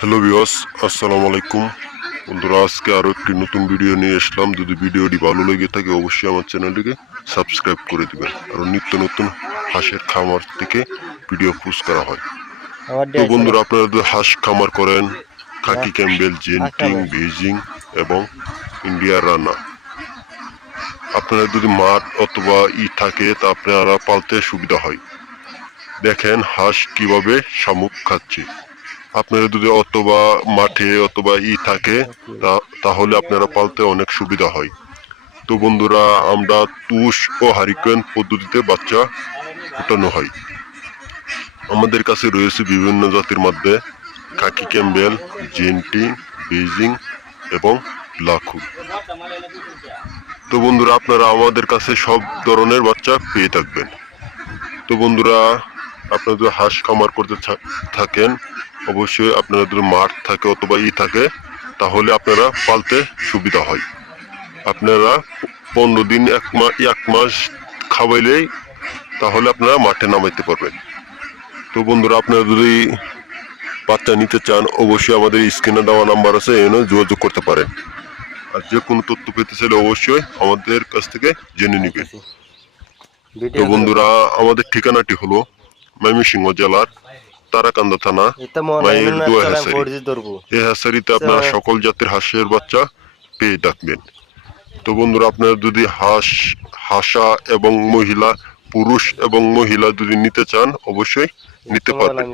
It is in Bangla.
হ্যালো বিওস আসসালামু আলাইকুম বন্ধুরা আজকে আরও একটি নতুন ভিডিও নিয়ে আসলাম। যদি ভিডিওটি ভালো লেগে থাকে অবশ্যই আমার চ্যানেলটিকে সাবস্ক্রাইব করে দেবেন। আর নিত্য নতুন হাঁসের খামার থেকে ভিডিও পোস্ট করা হয়। তো বন্ধুরা আপনারা যদি হাঁস খামার করেন খাকি ক্যাম্বেল জেন্টিং খামার। বেজিং এবং ইন্ডিয়ার রানা। আপনারা যদি মাঠ অথবা ই থাকে তা আপনারা পালতে সুবিধা হয়। দেখেন হাঁস কীভাবে শামুক খাচ্ছে। আপনারা যদি অথবা মাঠে অথবা ই থাকে তাহলে আপনারা পালতে অনেক সুবিধা হয়। তো বন্ধুরা, আমরা তুষ ও হারিকেন পদ্ধতিতে বাচ্চা ফুটানো হয়। আমাদের কাছে রয়েছে বিভিন্ন জাতির মধ্যে কাকি ক্যাম্বেল, জেন্টি বেজিং এবং লাখু। তো বন্ধুরা, আপনারা আমাদের কাছে সব ধরনের বাচ্চা পেয়ে থাকবেন। তো বন্ধুরা আপনারা যদি হাঁস খামার করতে থাকেন অবশ্যই আপনারা যদি মাঠ থাকে অথবা ই থাকে তাহলে আপনারা পালতে সুবিধা হয়। আপনারা পনেরো দিন এক মাস এক মাস খাওয়াইলেই তাহলে আপনারা মাঠে নামাইতে পারবেন। তো বন্ধুরা আপনারা যদি বাচ্চা নিতে চান অবশ্যই আমাদের স্ক্রিনে দেওয়া নাম্বার আছে এনে যোগাযোগ করতে পারেন। আর যে কোনো তথ্য পেতে চাইলে অবশ্যই আমাদের কাছ থেকে জেনে নিবে। তো বন্ধুরা আমাদের ঠিকানাটি হলো ময়মনসিংহ জেলার তারাকান্দা থানা মায়ের দোয়া হ্যাসারি। এই হ্যাসারিতে আপনারা আচ্ছা। সকল জাতের হাঁসের বাচ্চা পেয়ে থাকবেন তো বন্ধুরা আপনারা যদি হাঁস হাসা এবং মহিলা পুরুষ এবং মহিলা যদি নিতে চান অবশ্যই নিতে পারবেন